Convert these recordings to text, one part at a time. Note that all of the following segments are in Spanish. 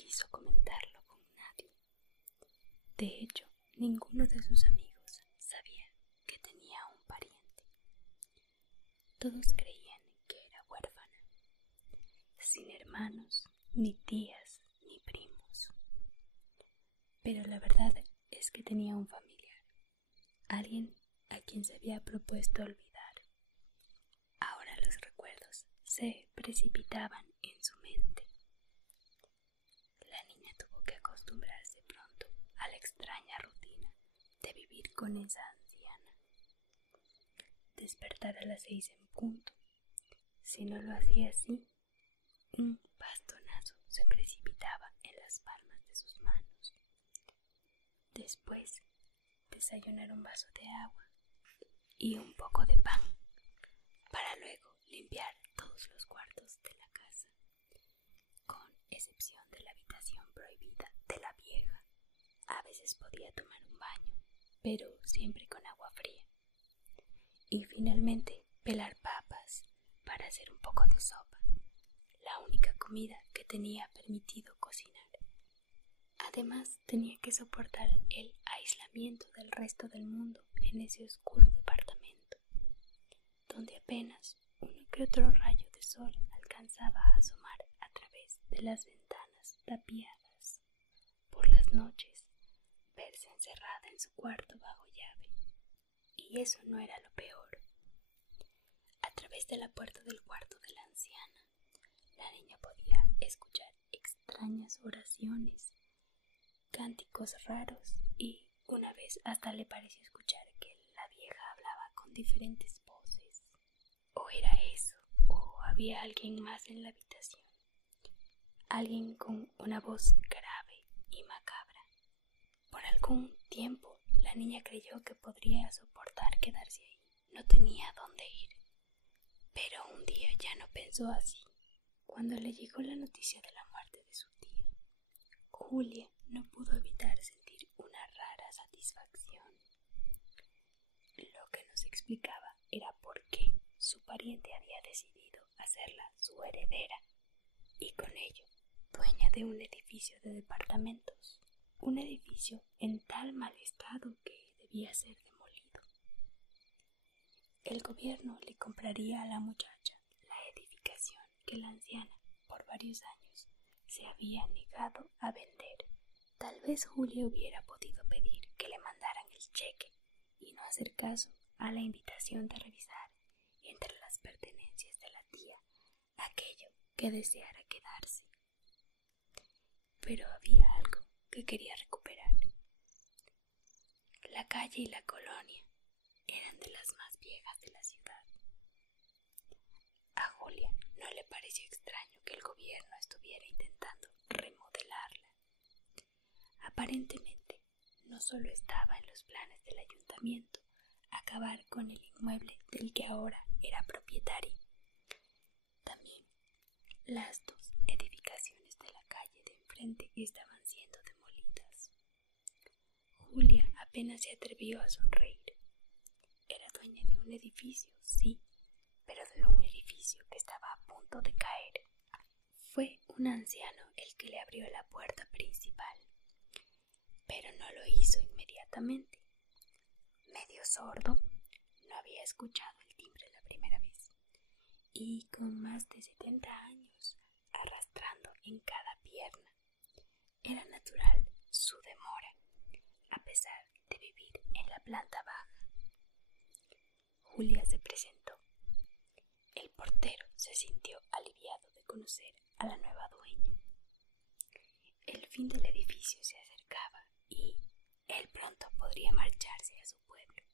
quiso comentarlo con nadie. De hecho, ninguno de sus amigos sabía que tenía un pariente. Todos creían que era huérfana, sin hermanos, ni tías, ni primos. Pero la verdad es que tenía un familiar, alguien a quien se había propuesto olvidar. Ahora los recuerdos se precipitaban en su mente. La niña tuvo que acostumbrarse pronto a la extraña rutina de vivir con esa anciana. Despertar a las 6 en punto. Si no lo hacía así, un bastonazo se precipitaba en las palmas de sus manos. Después, desayunar un vaso de agua y un poco de pan, para luego limpiar todos los cuartos de la casa, con excepción de la habitación prohibida de la vieja. A veces podía tomar un baño, pero siempre con agua fría. Y finalmente pelar papas para hacer un poco de sopa, la única comida que tenía permitido cocinar. Además, tenía que soportar el aislamiento del resto del mundo en ese oscuro departamento, donde apenas uno que otro rayo de sol alcanzaba a asomar a través de las ventanas tapiadas. Por las noches, verse encerrada en su cuarto bajo llave. Y eso no era lo peor. A través de la puerta del cuarto de la anciana, la niña podía escuchar extrañas oraciones, cánticos raros, y una vez hasta le pareció escuchar que la vieja hablaba con diferentes voces. O era eso, o había alguien más en la habitación, alguien con una voz grave y macabra. Por algún tiempo la niña creyó que podría soportar quedarse ahí. No tenía dónde ir. Pero un día ya no pensó así. Cuando le llegó la noticia de la muerte de su tía, Julia no pudo evitar sentir una rara satisfacción. Lo que no se explicaba era por qué su pariente había decidido hacerla su heredera y con ello dueña de un edificio de departamentos, un edificio en tal mal estado que debía ser demolido. El gobierno le compraría a la muchacha la edificación que la anciana por varios años se había negado a vender. Tal vez Julia hubiera podido pedir que le mandaran el cheque y no hacer caso a la invitación de revisar entre las pertenencias de la tía aquello que deseara quedarse. Pero había algo que quería recuperar. La calle y la colonia eran de las más viejas de la ciudad. A Julia no le pareció extraño que el gobierno estuviera intentando remodelarla. Aparentemente, no solo estaba en los planes del ayuntamiento acabar con el inmueble del que ahora era propietario. También las dos edificaciones de la calle de enfrente estaban siendo demolidas. Julia apenas se atrevió a sonreír. Era dueña de un edificio, sí, pero de un edificio que estaba a punto de caer. Fue un anciano el que le abrió la puerta principal, pero no lo hizo inmediatamente. Medio sordo, no había escuchado el timbre la primera vez, y con más de 70 años arrastrando en cada pierna, era natural su demora, a pesar de vivir en la planta baja. Julia se presentó. El portero se sintió aliviado de conocer a la nueva dueña. El fin del edificio se acercaba y él pronto podría marcharse a su pueblo.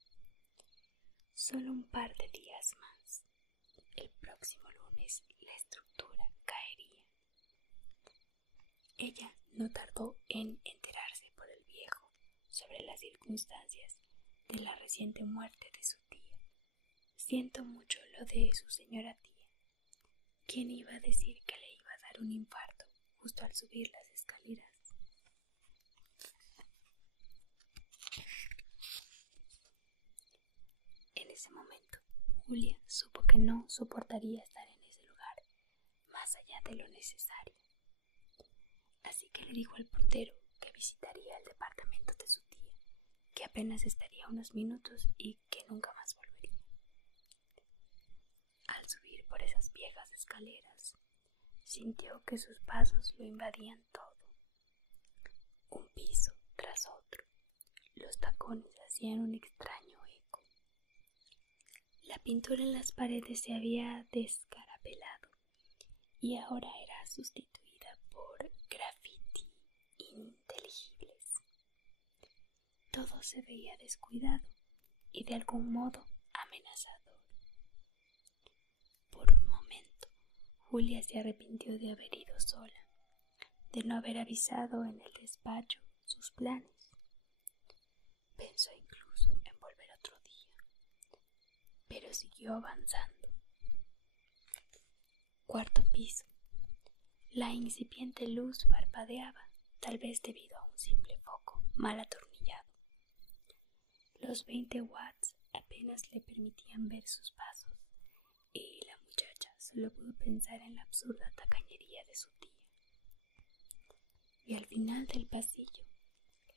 Solo un par de días más. El próximo lunes la estructura caería. Ella no tardó en enterarse por el viejo sobre las circunstancias de la reciente muerte de su tía. Siento mucho lo de su señora tía. ¿Quién iba a decir que le iba a dar un infarto justo al subir las escaleras? En ese momento, Julia supo que no soportaría estar en ese lugar más allá de lo necesario. Así que le dijo al portero que visitaría el departamento de su tía, que apenas estaría unos minutos y que nunca más volvería. Al subir por esas viejas escaleras, sintió que sus pasos lo invadían todo. Un piso tras otro, los tacones hacían un extraño eco. La pintura en las paredes se había descarapelado y ahora era sustituida por graffiti ininteligibles. Todo se veía descuidado y de algún modo amenazador. Por un momento, Julia se arrepintió de haber ido sola, de no haber avisado en el despacho sus planes. Pensó incluso en volver otro día, pero siguió avanzando. Cuarto piso. La incipiente luz parpadeaba, tal vez debido a un simple foco mal atornillado. Los 20 watts apenas le permitían ver sus pasos, y la muchacha solo pudo pensar en la absurda tacañería de su tía. Y al final del pasillo,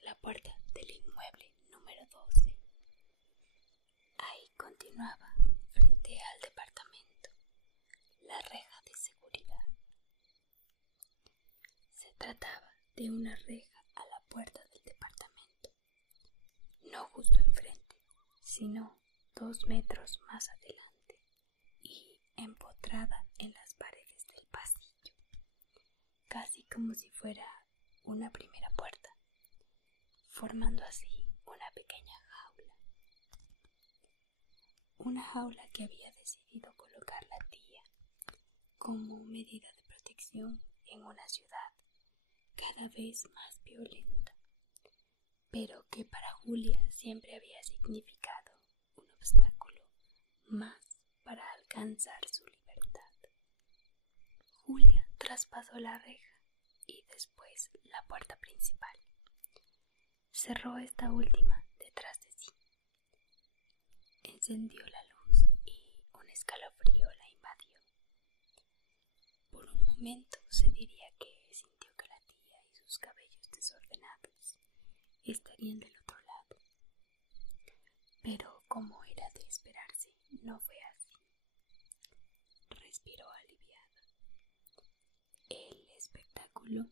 la puerta del inmueble número 12. Ahí continuaba, frente al departamento, la reja de seguridad. Se trataba de una reja a la puerta del departamento, no justo enfrente, sino 2 metros más adelante y empotrada en las paredes del pasillo, casi como si fuera una primera puerta, formando así una pequeña jaula. Una jaula que había decidido colocar la tía como medida de protección en una ciudad cada vez más violenta, pero que para Julia siempre había significado un obstáculo más para alcanzar su libertad. Julia traspasó la reja y después la puerta principal. Cerró esta última detrás de sí. Encendió la luz y un escalofrío la invadió. Por un momento se diría que sintió que la tía y sus cabellos desordenados estarían del otro lado. Pero como era de esperarse, no fue así. Respiró aliviada. El espectáculo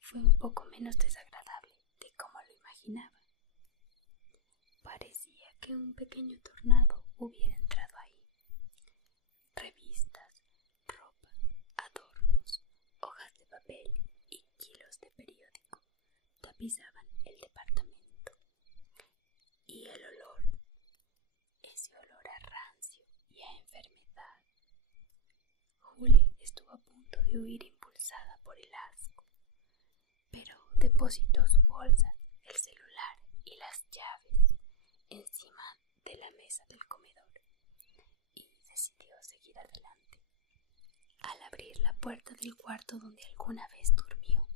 fue un poco menos desagradable de como lo imaginaba. Parecía que un pequeño tornado hubiera entrado ahí. Revistas, ropa, adornos, hojas de papel y kilos de periódico tapizaban el departamento. Y el olor, ese olor a rancio y a enfermedad. Julia estuvo a punto de huir impulsada por el asco, pero depositó su bolsa, el celular y las llaves encima de la mesa del comedor y decidió seguir adelante. Al abrir la puerta del cuarto donde alguna vez durmió,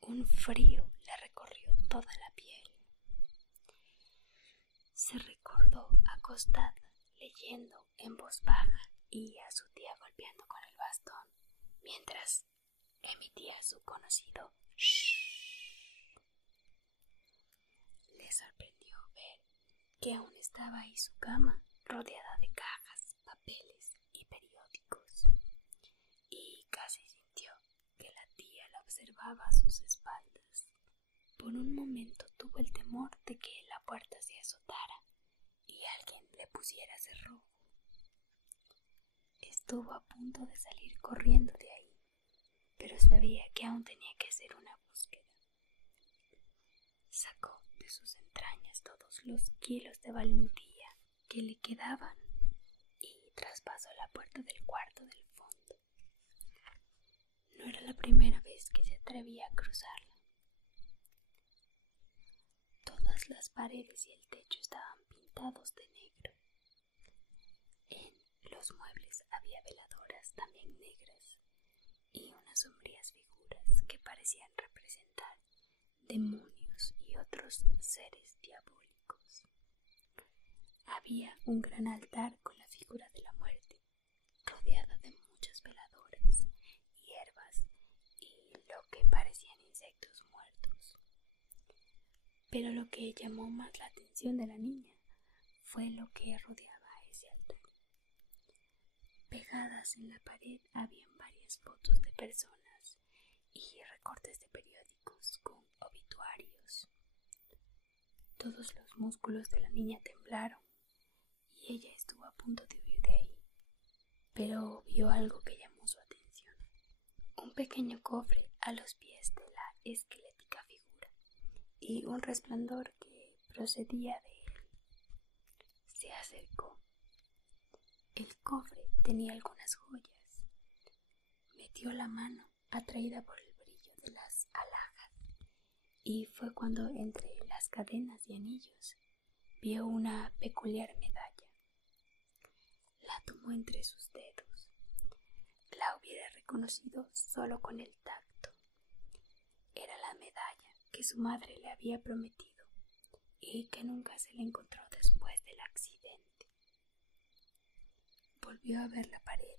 un frío le recorrió toda la piel. Se recordó acostada leyendo en voz baja y a su tía golpeando con el bastón mientras emitía su conocido shhh. Le sorprendió ver que aún estaba ahí su cama, rodeada de cajas, papeles y periódicos, y casi sintió que la tía la observaba a sus espaldas. Por un momento tuvo el temor de que la puerta se azotara y alguien le pusiera cerrojo. Estuvo a punto de salir corriendo de ahí, pero sabía que aún tenía que hacer una búsqueda. Sacó de sus entrañas todos los kilos de valentía que le quedaban y traspasó la puerta del cuarto del fondo. No era la primera vez que se atrevía a cruzarla. Todas las paredes y el techo estaban pintados de negro. En los muebles había veladoras también negras y unas sombrías figuras que parecían representar demonios y otros seres diabólicos. Había un gran altar con la figura de la muerte, rodeada de muchas veladoras, hierbas y lo que parecían Pero lo que llamó más la atención de la niña fue lo que rodeaba a ese altar. Pegadas en la pared habían varias fotos de personas y recortes de periódicos con obituarios. Todos los músculos de la niña temblaron y ella estuvo a punto de huir de ahí, pero vio algo que llamó su atención. Un pequeño cofre a los pies de la esquelética figura y un resplandor que procedía de él. Se acercó. El cofre tenía algunas joyas. Metió la mano, atraída por el brillo de las alhajas, y fue cuando entre las cadenas y anillos vio una peculiar medalla. La tomó entre sus dedos. La hubiera reconocido solo con el tacto. Era la medalla que su madre le había prometido y que nunca se le encontró después del accidente. Volvió a ver la pared.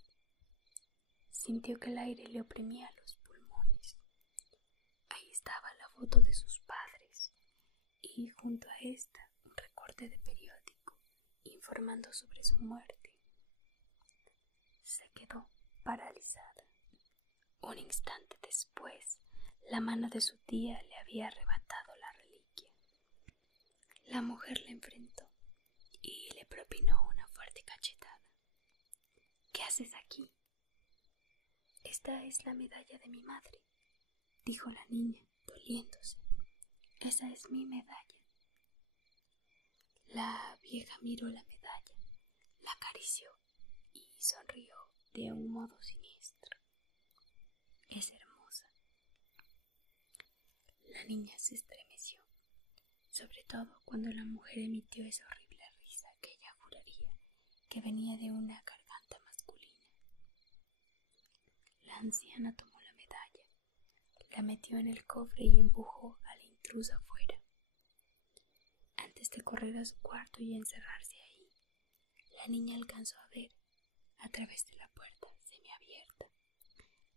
Sintió que el aire le oprimía los pulmones. Ahí estaba la foto de sus padres y junto a esta un recorte de periódico informando sobre su muerte. Se quedó paralizada. Un instante después, la mano de su tía le había arrebatado la reliquia. La mujer le enfrentó y le propinó una fuerte cachetada. ¿Qué haces aquí? Esta es la medalla de mi madre, dijo la niña, doliéndose. Esa es mi medalla. La vieja miró la medalla, la acarició y sonrió de un modo siniestro. Es hermosa. La niña se estremeció, sobre todo cuando la mujer emitió esa horrible risa que ella juraría que venía de una garganta masculina. La anciana tomó la medalla, la metió en el cofre y empujó a la intrusa fuera. Antes de correr a su cuarto y encerrarse ahí, la niña alcanzó a ver, a través de la puerta semiabierta,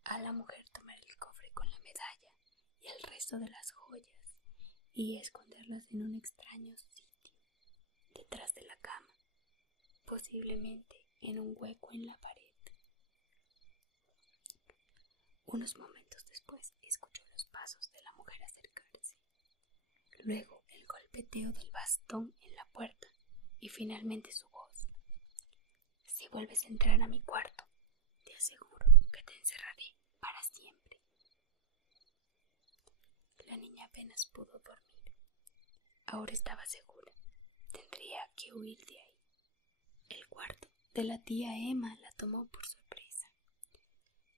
a la mujer tomar el cofre con la medalla y el resto de las joyas y esconderlas en un extraño sitio, detrás de la cama, posiblemente en un hueco en la pared. Unos momentos después escuchó los pasos de la mujer acercarse, luego el golpeteo del bastón en la puerta y finalmente su voz. Si vuelves a entrar a mi cuarto, te aseguro que te encerraré para siempre. La niña apenas pudo dormir. Ahora estaba segura. Tendría que huir de ahí. El cuarto de la tía Emma la tomó por sorpresa.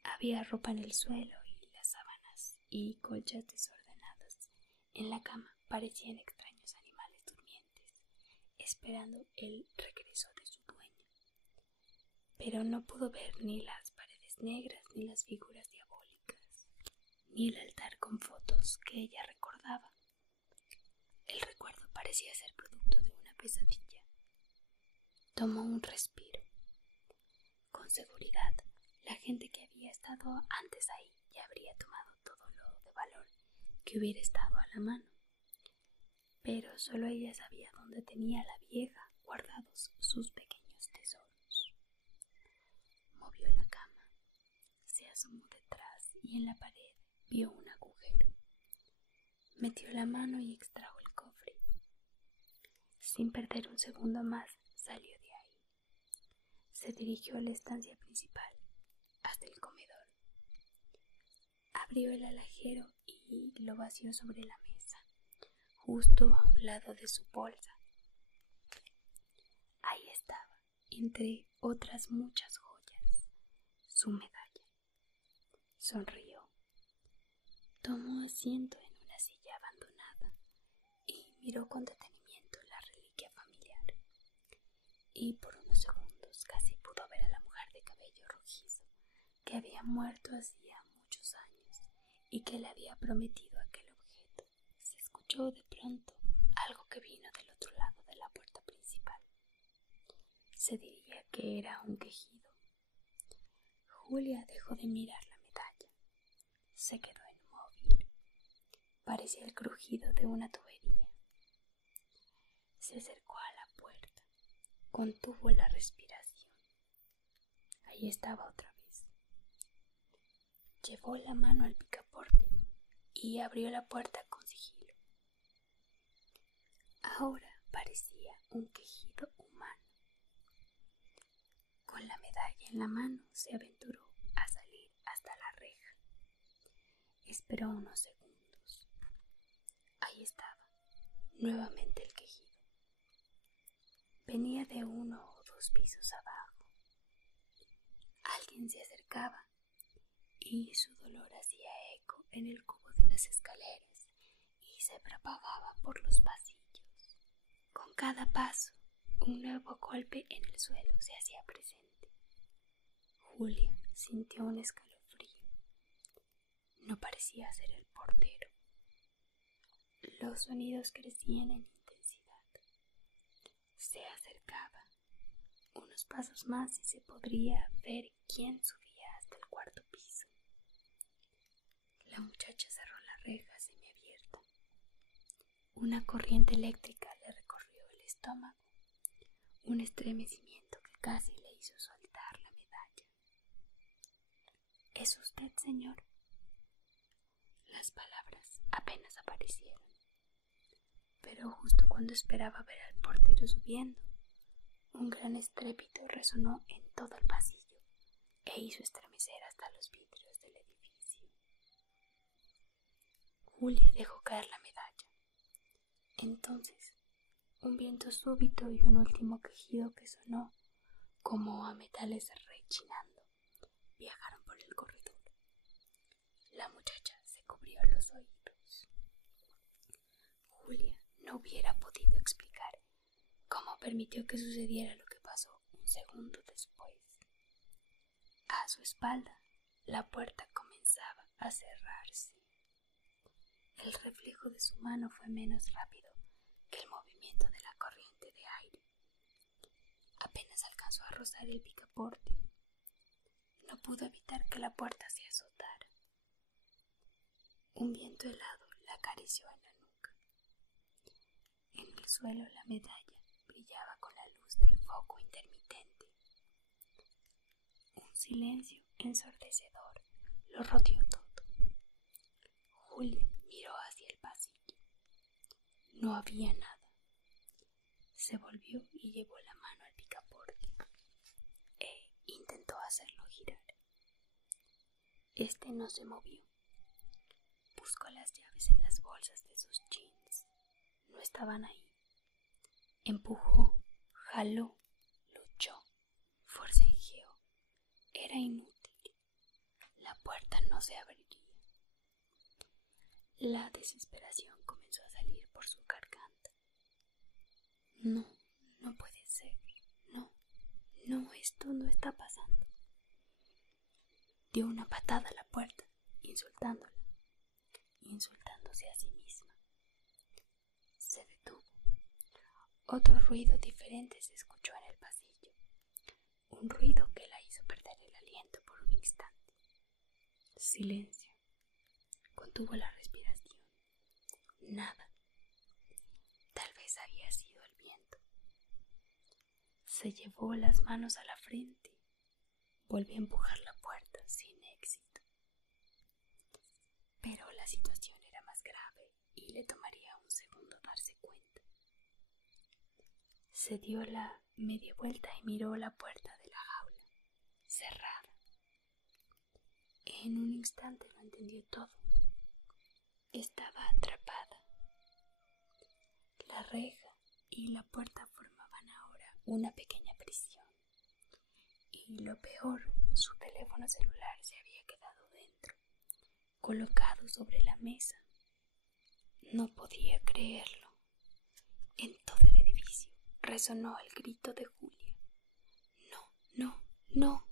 Había ropa en el suelo y las sábanas y colchas desordenadas. En la cama parecían extraños animales durmientes, esperando el regreso de su dueño. Pero no pudo ver ni las paredes negras ni las figuras diabólicas, ni el altar con fotos que ella recordaba. El recuerdo parecía ser producto de una pesadilla. Tomó un respiro. Con seguridad, la gente que había estado antes ahí ya habría tomado todo lo de valor que hubiera estado a la mano. Pero solo ella sabía dónde tenía la vieja guardados sus pequeños tesoros. Movió la cama, se asomó detrás y en la pared vio un agujero. Metió la mano y extrajo el cofre. Sin perder un segundo más, salió de ahí. Se dirigió a la estancia principal, hasta el comedor. Abrió el alajero y lo vació sobre la mesa, justo a un lado de su bolsa. Ahí estaba, entre otras muchas joyas, su medalla. Sonrió. Tomó asiento en una silla abandonada y miró con detenimiento la reliquia familiar. Y por unos segundos casi pudo ver a la mujer de cabello rojizo que había muerto hacía muchos años y que le había prometido aquel objeto. Se escuchó de pronto algo que vino del otro lado de la puerta principal. Se diría que era un quejido. Julia dejó de mirar la medalla. Se quedó inmóvil. Parecía el crujido de una tubería. Se acercó a la puerta, contuvo la respiración. Ahí estaba otra vez. Llevó la mano al picaporte y abrió la puerta con sigilo. Ahora parecía un quejido humano. Con la medalla en la mano se aventuró a salir hasta la reja. Esperó unos segundos. Ahí estaba, nuevamente el quejido. Venía de 1 o 2 pisos abajo. Alguien se acercaba y su dolor hacía eco en el cubo de las escaleras y se propagaba por los pasillos. Con cada paso, un nuevo golpe en el suelo se hacía presente. Julia sintió un escalofrío. No parecía ser el portero. Los sonidos crecían en intensidad. Se acercaba. Unos pasos más y se podría ver quién subía hasta el 4.º piso. La muchacha cerró la reja semiabierta. Una corriente eléctrica le recorrió el estómago, un estremecimiento que casi le hizo soltar la medalla. ¿Es usted, señor? Las palabras apenas aparecieron, pero justo cuando esperaba ver al portero subiendo, un gran estrépito resonó en todo el pasillo e hizo estremecer hasta los vidrios del edificio. Julia dejó caer la medalla. Entonces, un viento súbito y un último quejido que sonó como a metales rechinando viajaron por el corredor. La muchacha se cubrió los oídos. Julia no hubiera podido explicar cómo permitió que sucediera lo que pasó un segundo después. A su espalda, la puerta comenzaba a cerrarse. El reflejo de su mano fue menos rápido que el movimiento de la corriente de aire. Apenas alcanzó a rozar el picaporte. No pudo evitar que la puerta se azotara. Un viento helado la acarició en la nuca. En el suelo la medalla brillaba con la luz del foco intermitente. Un silencio ensordecedor lo rodeó todo. Julia miró hacia el pasillo. No había nada. Se volvió y llevó la mano al picaporte e intentó hacerlo girar. Este no se movió. Buscó las llaves en las bolsas de sus jeans. No estaban ahí. Empujó, jaló, luchó, forcejeó. Era inútil. La puerta no se abriría. La desesperación comenzó a salir por su garganta. No, no puede ser. No, esto no está pasando. Dio una patada a la puerta, insultándola, insultándose a sí misma. Se detuvo. Otro ruido diferente se escuchó en el pasillo. Un ruido que la hizo perder el aliento por un instante. Silencio. Contuvo la respiración. Nada. Tal vez había sido el viento. Se llevó las manos a la frente. Volvió a empujar la puerta sin éxito. Pero la situación era más grave y le tomaría un segundo darse cuenta. Se dio la media vuelta y miró la puerta de la jaula, cerrada. En un instante lo entendió todo. Estaba atrapada. La reja y la puerta formaban ahora una pequeña prisión. Y lo peor, su teléfono celular se había quedado dentro, colocado sobre la mesa. No podía creerlo. En todo el edificio resonó el grito de Julia. No.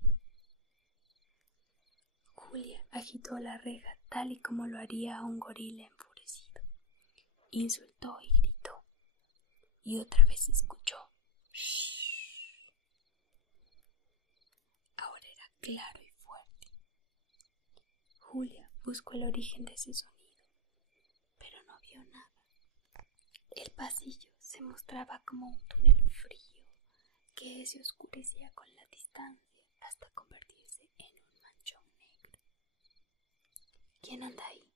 Julia agitó la reja tal y como lo haría un gorila enfurecido. Insultó y gritó. Y otra vez escuchó. Shh. Ahora era claro y fuerte. Julia buscó el origen de ese sonido, pero no vio nada. El pasillo se se mostraba como un túnel frío que se oscurecía con la distancia hasta convertirse en un manchón negro. ¿Quién anda ahí?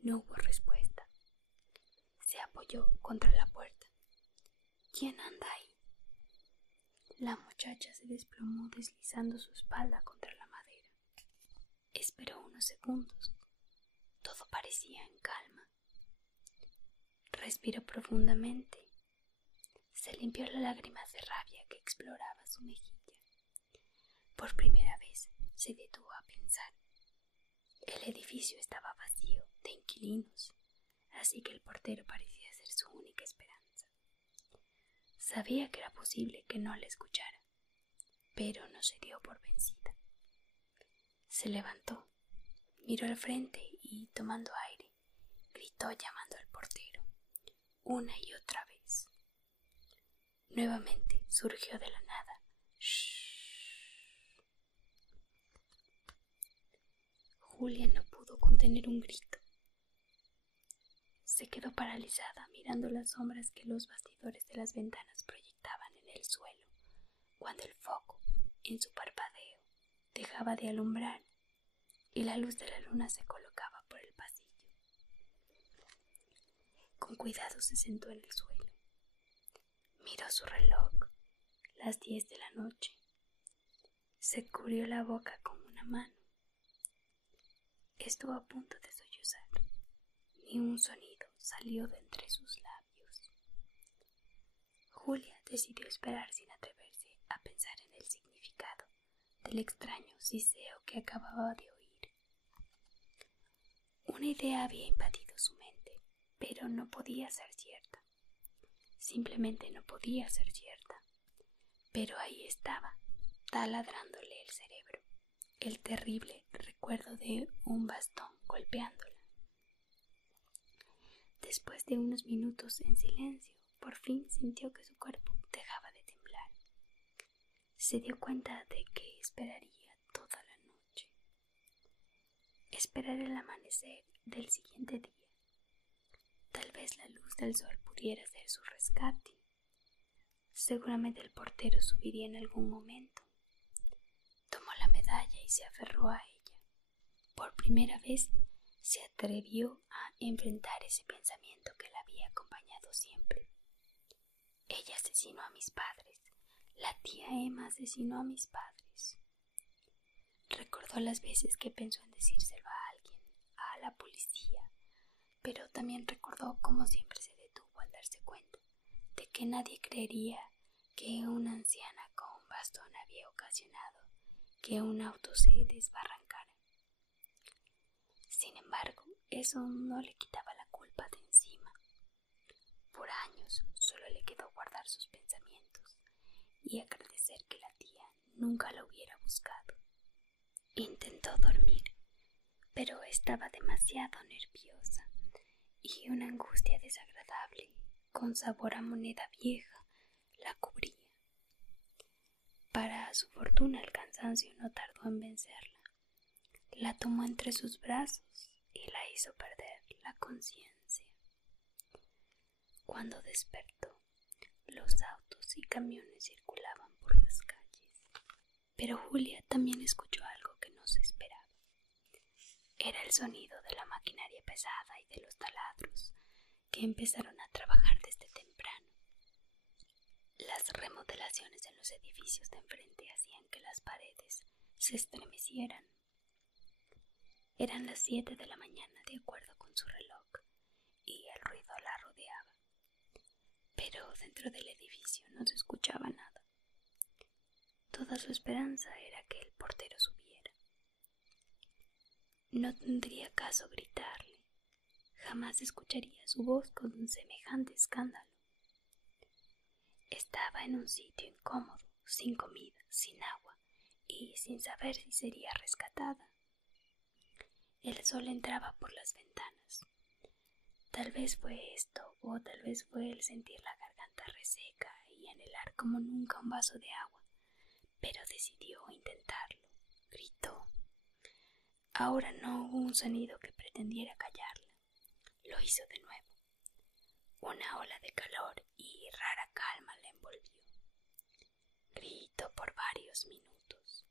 No hubo respuesta. Se apoyó contra la puerta. ¿Quién anda ahí? La muchacha se desplomó deslizando su espalda contra la madera. Esperó unos segundos. Todo parecía en calma. Respiró profundamente. Se limpió las lágrimas de rabia que exploraba su mejilla. Por primera vez se detuvo a pensar. El edificio estaba vacío de inquilinos, así que el portero parecía ser su única esperanza. Sabía que era posible que no la escuchara, pero no se dio por vencida. Se levantó, miró al frente y, tomando aire, gritó llamando al portero, una y otra vez. Nuevamente surgió de la nada. ¡Shh! Julia no pudo contener un grito. Se quedó paralizada mirando las sombras que los bastidores de las ventanas proyectaban en el suelo, cuando el foco, en su parpadeo, dejaba de alumbrar y la luz de la luna se colocaba por el pasillo. Con cuidado se sentó en el suelo. Miró su reloj, las 10 de la noche. Se cubrió la boca con una mano. Estuvo a punto de sollozar. Ni un sonido salió de entre sus labios. Julia decidió esperar sin atreverse a pensar en el significado del extraño siseo que acababa de oír. Una idea había invadido su mente, pero no podía ser cierta. Simplemente no podía ser cierta. Pero ahí estaba, taladrándole el cerebro, el terrible recuerdo de un bastón golpeándola. Después de unos minutos en silencio, por fin sintió que su cuerpo dejaba de temblar. Se dio cuenta de que esperaría toda la noche. Esperar el amanecer del siguiente día. Tal vez la luz del sol pudiera ser su rescate. Seguramente el portero subiría en algún momento. Tomó la medalla y se aferró a ella. Por primera vez se atrevió a enfrentar ese pensamiento que la había acompañado siempre. Ella asesinó a mis padres. La tía Emma asesinó a mis padres. Recordó las veces que pensó en decírselo a alguien, a la policía, pero también recordó cómo siempre se detuvo al darse cuenta de que nadie creería que una anciana con un bastón había ocasionado que un auto se desbarrancara. Sin embargo, eso no le quitaba la culpa de encima. Por años solo le quedó guardar sus pensamientos y agradecer que la tía nunca la hubiera buscado. Intentó dormir, pero estaba demasiado nerviosa y una angustia desagradable, con sabor a moneda vieja, la cubría. Para su fortuna el cansancio no tardó en vencerla. La tomó entre sus brazos y la hizo perder la conciencia. Cuando despertó, los autos y camiones circulaban por las calles, pero Julia también escuchó algo que no se esperaba. Era el sonido de la maquinaria pesada y de los taladros que empezaron a trabajar desde temprano. Las remodelaciones en los edificios de enfrente hacían que las paredes se estremecieran. Eran las 7 de la mañana de acuerdo con su reloj y el ruido la rodeaba. Pero dentro del edificio no se escuchaba nada. Toda su esperanza era que el portero subiera. No tendría caso gritarle. Jamás escucharía su voz con un semejante escándalo. Estaba en un sitio incómodo, sin comida, sin agua y sin saber si sería rescatada. El sol entraba por las ventanas. Tal vez fue esto, o tal vez fue el sentir la garganta reseca y anhelar como nunca un vaso de agua, pero decidió intentarlo. Gritó. Ahora no hubo un sonido que pretendiera callarla. Lo hizo de nuevo. Una ola de calor y rara calma la envolvió. Gritó por varios minutos.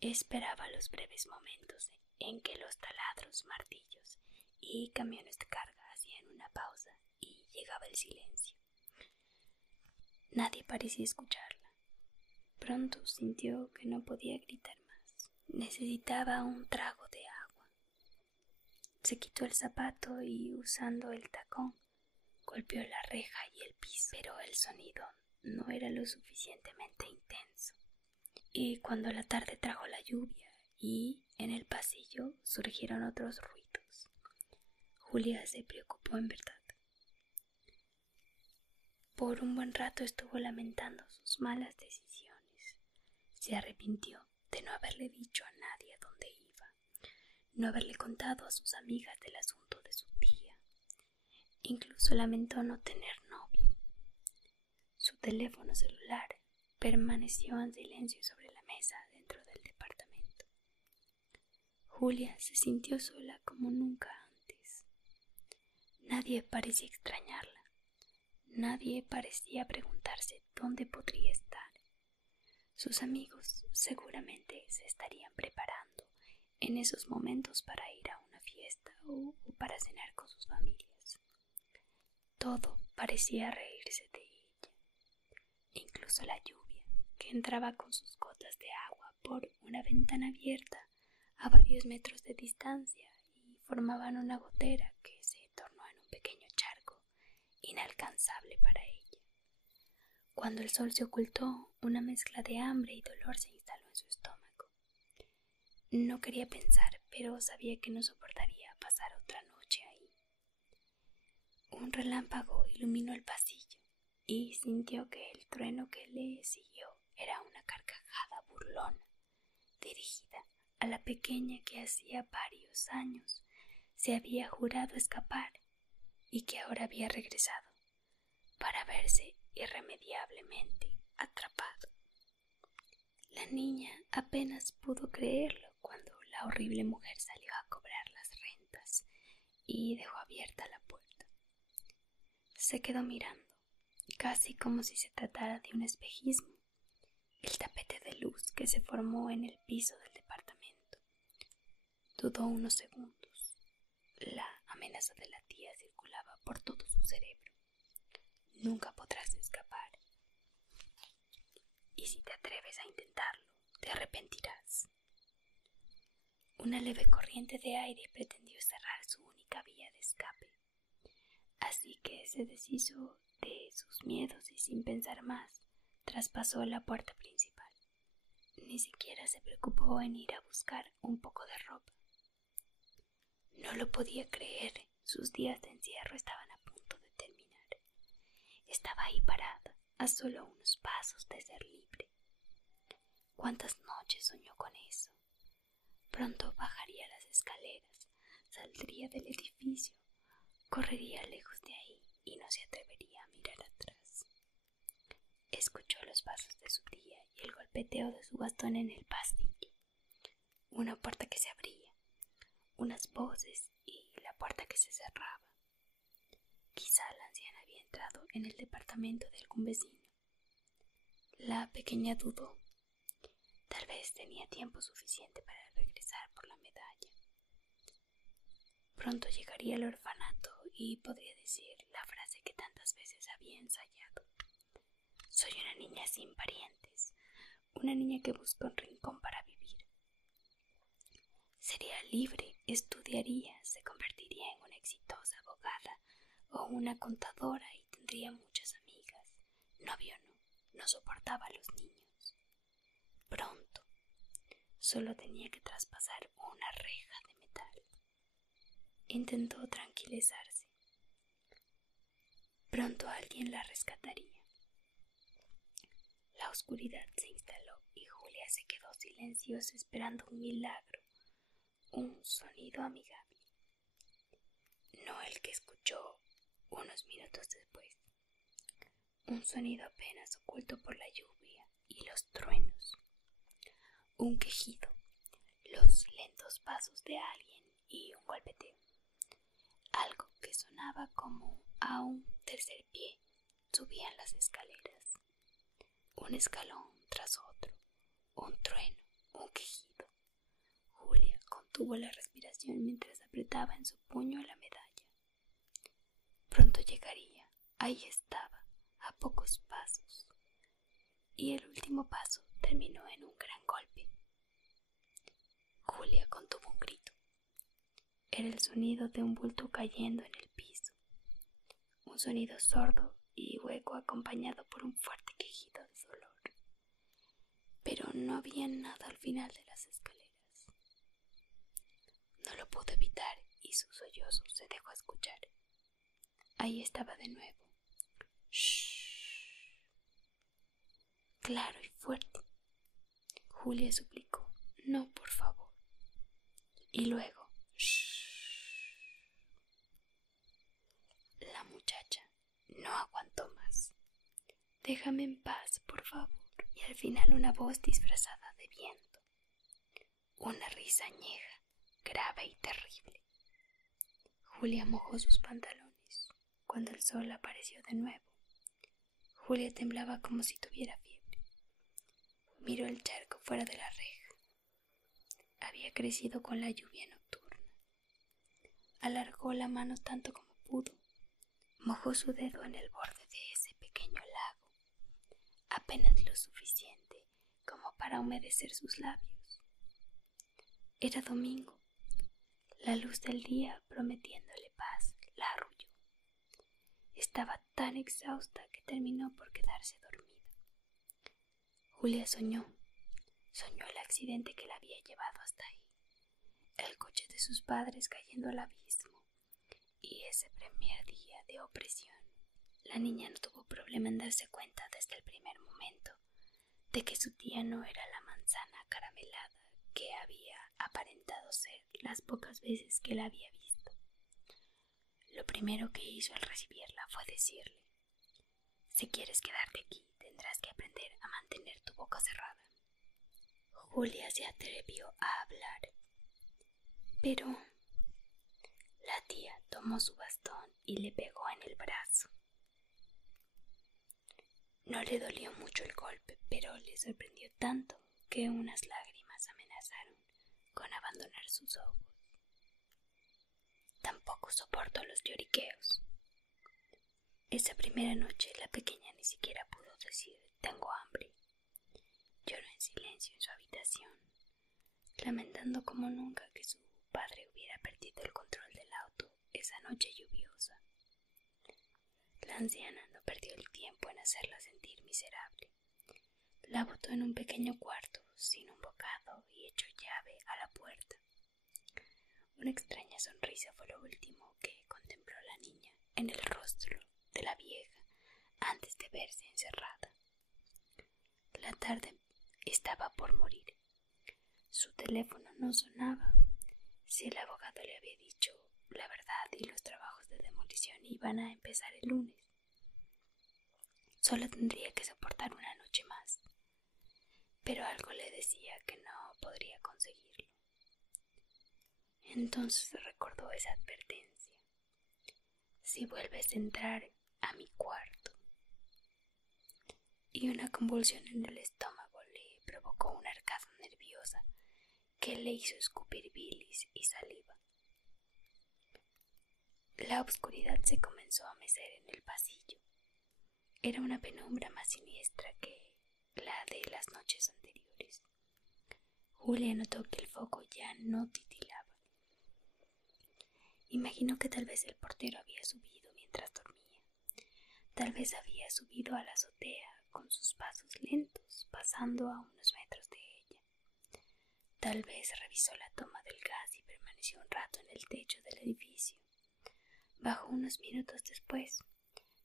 Esperaba los breves momentos en que los taladros, martillos y camiones de carga hacían una pausa y llegaba el silencio. Nadie parecía escucharla. Pronto sintió que no podía gritar más. Necesitaba un trago de agua. Se quitó el zapato y, usando el tacón, golpeó la reja y el piso, pero el sonido no era lo suficientemente intenso. Y cuando la tarde trajo la lluvia y en el pasillo surgieron otros ruidos, Julia se preocupó en verdad. Por un buen rato estuvo lamentando sus malas decisiones. Se arrepintió de no haberle dicho a nadie a dónde iba, no haberle contado a sus amigas del asunto de su tía. Incluso lamentó no tener novio. Su teléfono celular permaneció en silencio sobre la mesa dentro del departamento. Julia se sintió sola como nunca antes. Nadie parecía extrañarla. Nadie parecía preguntarse dónde podría estar. Sus amigos seguramente se estarían preparando en esos momentos para ir a una fiesta o para cenar con sus familias. Todo parecía reírse de ella, incluso la lluvia, que entraba con sus gotas de agua por una ventana abierta a varios metros de distancia y formaban una gotera que se tornó en un pequeño charco inalcanzable para ella. Cuando el sol se ocultó, una mezcla de hambre y dolor se instaló en su estómago. No quería pensar, pero sabía que no soportaría pasar otra noche ahí. Un relámpago iluminó el pasillo y sintió que el trueno que le siguió era una carcajada burlona, dirigida a la pequeña que hacía varios años se había jurado escapar y que ahora había regresado para verse irremediablemente atrapado. La niña apenas pudo creerlo cuando la horrible mujer salió a cobrar las rentas y dejó abierta la puerta. Se quedó mirando, casi como si se tratara de un espejismo, el tapete de luz que se formó en el piso del departamento. Dudó unos segundos. La amenaza de la tía circulaba por todo su cerebro. Nunca podrás escapar. Y si te atreves a intentarlo, te arrepentirás. Una leve corriente de aire pretendió cerrar su única vía de escape. Así que se deshizo de sus miedos y sin pensar más, traspasó la puerta principal. Ni siquiera se preocupó en ir a buscar un poco de ropa. No lo podía creer. Sus días de encierro estaban a punto de terminar. Estaba ahí parada, a solo unos pasos de ser libre. ¿Cuántas noches soñó con eso? Pronto bajaría las escaleras, saldría del edificio, correría lejos de ahí y no se atrevería a mirar atrás. Escuchó los pasos de su tía y el golpeteo de su bastón en el pasillo. Una puerta que se abría, unas voces y la puerta que se cerraba. Quizá la anciana había entrado en el departamento de algún vecino. La pequeña dudó. Tal vez tenía tiempo suficiente para regresar por la medalla. Pronto llegaría al orfanato y podría decir la frase que tantas veces había ensayado. Soy una niña sin parientes, una niña que busca un rincón para vivir. Sería libre, estudiaría, se convertiría en una exitosa abogada o una contadora y tendría muchas amigas. Novio no soportaba a los niños. Pronto, solo tenía que traspasar una reja de metal. Intentó tranquilizarse. Pronto alguien la rescataría. La oscuridad se instaló y Julia se quedó silenciosa esperando un milagro, un sonido amigable. No el que escuchó unos minutos después. Un sonido apenas oculto por la lluvia y los truenos. Un quejido, los lentos pasos de alguien y un golpeteo. Algo que sonaba como a un tercer pie subían las escaleras, un escalón tras otro, un trueno, un quejido. Julia contuvo la respiración mientras apretaba en su puño la medalla. Pronto llegaría. Ahí estaba, a pocos pasos. Y el último paso terminó en un gran golpe. Julia contuvo un grito. Era el sonido de un bulto cayendo en el piso. Un sonido sordo y hueco acompañado por un fuerte quejido de dolor. Pero no había nada al final de las escaleras. No lo pudo evitar y su sollozo se dejó escuchar. Ahí estaba de nuevo. Shh. Claro y fuerte. Julia suplicó. No, por favor. Y luego. Shh. La muchacha no aguantó más. Déjame en paz, por favor. Y al final una voz disfrazada de viento. Una risa añeja, grave y terrible. Julia mojó sus pantalones cuando el sol apareció de nuevo. Julia temblaba como si tuviera fiebre. Miró el charco fuera de la reja. Había crecido con la lluvia nocturna. Alargó la mano tanto como pudo. Mojó su dedo en el borde de ese pequeño lago, apenas lo suficiente como para humedecer sus labios. Era domingo. La luz del día, prometiéndole paz, la arrulló. Estaba tan exhausta que terminó por quedarse dormida. Julia soñó el accidente que la había llevado hasta ahí, el coche de sus padres cayendo al abismo y ese primer día de opresión. La niña no tuvo problema en darse cuenta desde el primer momento de que su tía no era la manzana caramelada que había aparentado ser las pocas veces que la había visto. Lo primero que hizo al recibirla fue decirle: si quieres quedarte aquí, tendrás que aprender a mantener tu boca cerrada. Julia se atrevió a hablar, pero la tía tomó su bastón y le pegó en el brazo. No le dolió mucho el golpe, pero le sorprendió tanto que unas lágrimas amenazaron con abandonar sus ojos. Tampoco soportó los lloriqueos. Esa primera noche la pequeña ni siquiera pudo decir «tengo hambre». Lloró en silencio en su habitación, lamentando como nunca que su padre hubiera perdido el control del auto esa noche lluviosa. La anciana no perdió el tiempo en hacerla sentir miserable. La botó en un pequeño cuarto, sin un bocado, y echó llave a la puerta. Una extraña sonrisa fue lo último que contempló la niña en el rostro de la vieja antes de verse encerrada. La tarde estaba por morir. Su teléfono no sonaba. Si el abogado le había dicho la verdad y los trabajos de demolición iban a empezar el lunes, solo tendría que soportar una noche más. Pero algo le decía que no podría conseguirlo. Entonces recordó esa advertencia: si vuelves a entrar a mi cuarto. Y una convulsión en el estómago le provocó una arcada nerviosa que le hizo escupir bilis y saliva. La oscuridad se comenzó a mecer en el pasillo. Era una penumbra más siniestra que la de las noches anteriores. Julia notó que el foco ya no titilaba. Imaginó que tal vez el portero había subido mientras dormía. Tal vez había subido a la azotea con sus pasos lentos, pasando a unos metros de ella. Tal vez revisó la toma del gas y permaneció un rato en el techo del edificio. Bajó unos minutos después.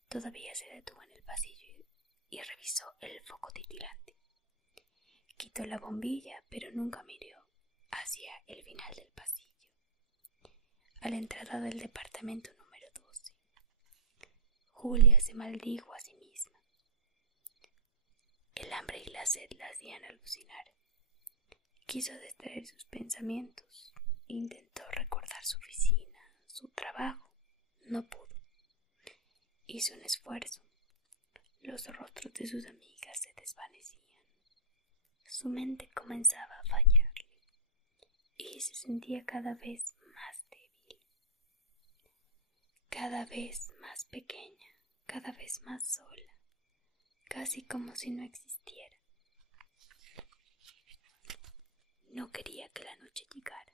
Todavía se detuvo en el pasillo y revisó el foco titilante. Quitó la bombilla, pero nunca miró hacia el final del pasillo, a la entrada del departamento número 12. Julia se maldijo a sí misma. El hambre y la sed la hacían alucinar. Quiso distraer sus pensamientos. Intentó recordar su oficina, su trabajo. No pudo. hizo un esfuerzo. Los rostros de sus amigas se desvanecían. Su mente comenzaba a fallarle y se sentía cada vez más débil, cada vez más pequeña, cada vez más sola, casi como si no existiera. No quería que la noche llegara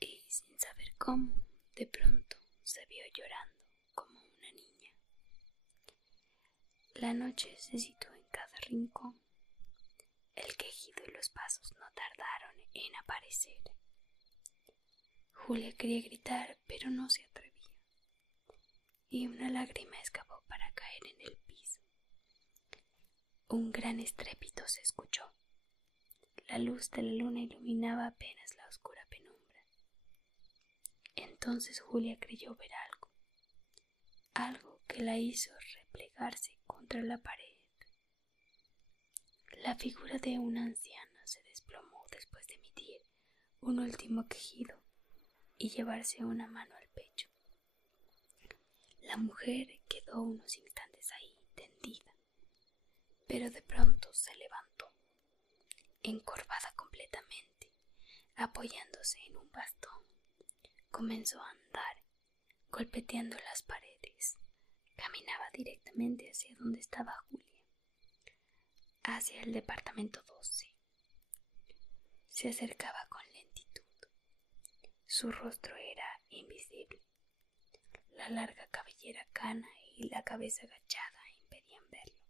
y, sin saber cómo, de pronto se vio llorando como una niña. La noche se situó en cada rincón. El quejido y los pasos no tardaron en aparecer. Julia quería gritar, pero no se atrevía, y una lágrima escapó para caer en el piso. Un gran estrépito se escuchó. La luz de la luna iluminaba apenas la oscura penumbra. Entonces Julia creyó ver algo que la hizo replegarse contra la pared. La figura de una anciana se desplomó después de emitir un último quejido y llevarse una mano al pecho. La mujer quedó unos instantes ahí, tendida, pero de pronto se levantó, encorvada completamente, apoyándose en un bastón. Comenzó a andar, golpeteando las paredes. Caminaba directamente hacia donde estaba Julia, hacia el departamento 12. Se acercaba con lentitud. Su rostro era invisible. La larga cabellera cana y la cabeza agachada impedían verlo.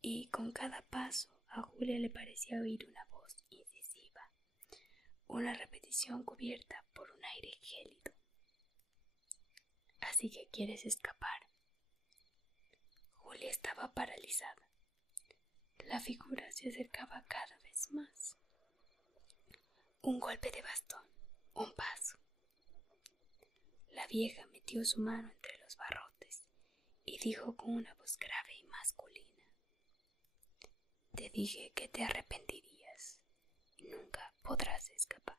Y con cada paso a Julia le parecía oír una voz incisiva, una repetición cubierta por un aire gélido. «¿Así que quieres escapar?» Julia estaba paralizada. La figura se acercaba cada vez más. Un golpe de bastón, un paso. La vieja metió su mano entre los barrotes y dijo con una voz grave y masculina: «Te dije que te arrepentirías. Nunca podrás escapar».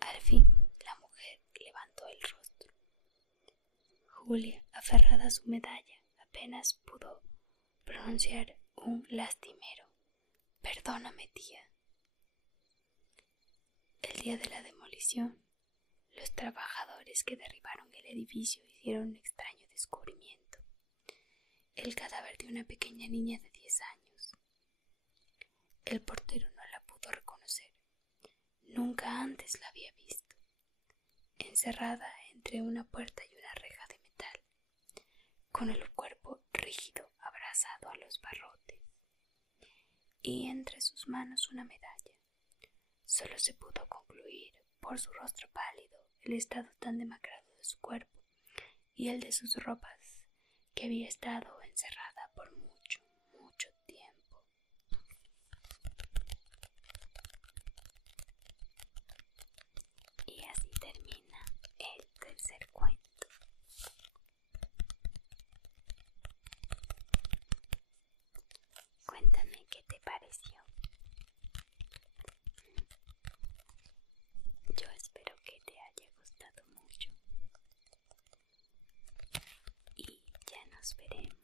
Al fin la mujer levantó el rostro. Julia, aferrada a su medalla, apenas pudo pronunciar un lastimero: «Perdóname, tía». El día de la demolición, los trabajadores que derribaron el edificio hicieron un extraño descubrimiento: el cadáver de una pequeña niña de 10 años. El portero no la pudo reconocer. Nunca antes la había visto. Encerrada entre una puerta y una reja de metal, con el cuerpo rígido abrazado a los barrotes, y entre sus manos una medalla. Solo se pudo concluir, por su rostro pálido, el estado tan demacrado de su cuerpo y el de sus ropas, que había estado encerrada por mucho, mucho tiempo. Y así termina el tercer cuento. Cuéntame qué te pareció. Yo espero que te haya gustado mucho y ya nos veremos